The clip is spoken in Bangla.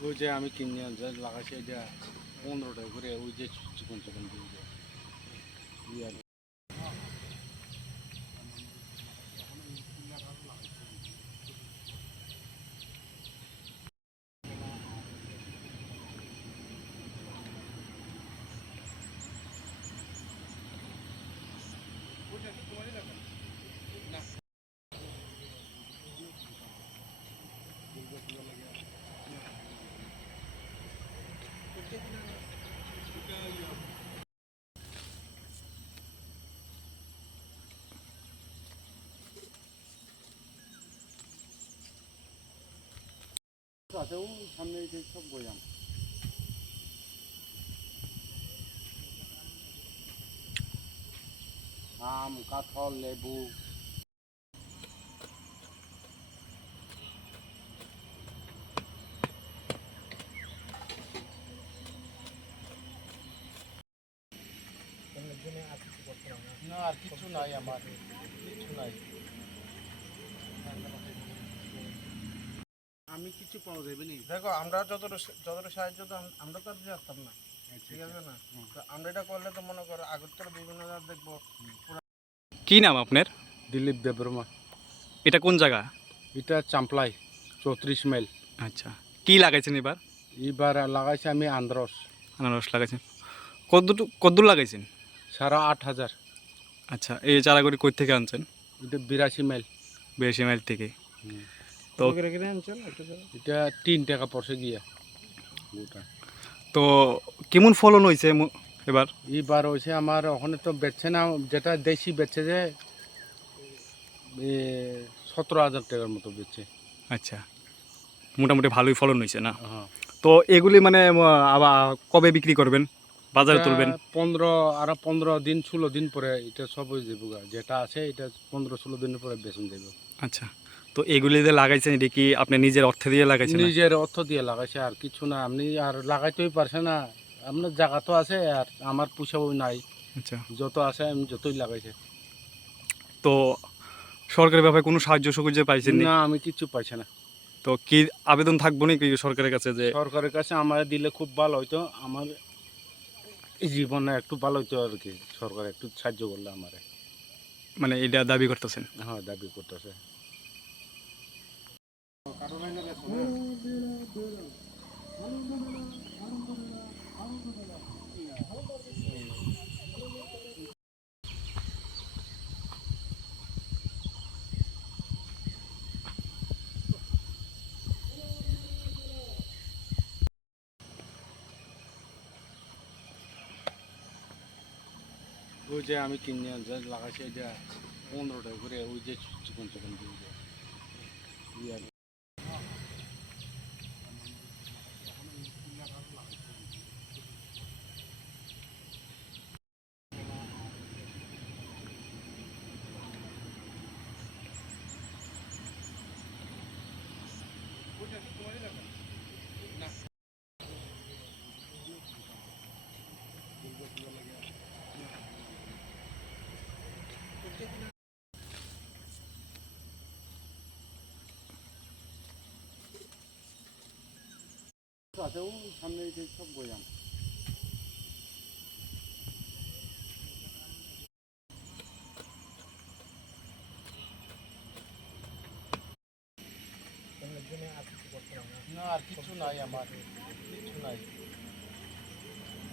ওই যে আমি কিনে লাগাইছি এটা পনেরো টাকা করে ওই যে চিকন চিকন দিয়ে আছে ও সামনে সব গোজাম। আম কাঁঠাল লেবু। না। আর কিছু নাই আমার কিছু নাই আমি কিছু পাওয়া যাবে নি। দেখো আমরা যতটা যতটা সাহায্য তো আমরা তো আর জানতাম না। ঠিক আছে না? তো আমরা এটা করলে তো মনে করো আগরতলা বিভিন্ন জায়গা দেখব। কি নাম আপনার? দিলীপ দেববর্মা। এটা কোন জায়গা? এটা চাম্পলাই চৌত্রিশ মাইল। আচ্ছা। কি লাগাইছেন এবার? এবার লাগাইছি আমি আন্দ্রস আনারস লাগাইছেন। কদ্দুর কদ্দুর লাগাইছেন? সারা আট হাজার। আচ্ছা এই চারাগুড়ি কই থেকে আনছেন? এটা বিরাশি মাইল। বিরাশি মাইল থেকে। তো। এটা তিন টাকা পড়ছে গিয়া তো কেমন ফলন হয়েছে এবার? এবার হয়েছে আমার ওখানে তো বেচছে না যেটা দেশি বেচছে যে সতেরো হাজার টাকার মতো বেচছে। আচ্ছা মোটামুটি ভালোই ফলন হয়েছে না? হ্যাঁ। তো এগুলি মানে আবার কবে বিক্রি করবেন? বাজারে তুলবেন? পনেরো আরও পনেরো দিন ষোলো দিন পরে এটা সব যেটা আছে এটা পনেরো ষোলো দিনের পরে বেচন যাবে আচ্ছা। তো এগুলি যে লাগাইছেন এটা কি আপনি নিজের অর্থ দিয়ে লাগাইছেন নিজের অর্থ দিয়ে লাগাইছে আর কিছু না। আপনি আর লাগাইতেই পারছে না। আপনার জায়গা তো আছে আর আমার পুষাবো নাই। আচ্ছা। যত আছে আমি যতই লাগাইছে। তো সরকারের ব্যাপারে কোনো সাহায্য সুযোগ পাইছেন না আমি কিছু পাইছি না। তো কি আবেদন থাকব নাকি সরকারের কাছে যে সরকারের কাছে আমার দিলে খুব ভালো হইতো। আমার জীবনে একটু ভালো হইতো আর কি। সরকার একটু সাহায্য করলে আমার। মানে এটা দাবি করতেছেন? হ্যাঁ দাবি করতেছে। ওই যে আমি কিনে আনছি লাগাইছি এটা পনেরো টাকা করে ওই যে চিকন চিকন দিয়ে যে এই আর কি। আছে ও সামনে সব গোজাম। না আর কিছু নাই আমার কিছু নাই।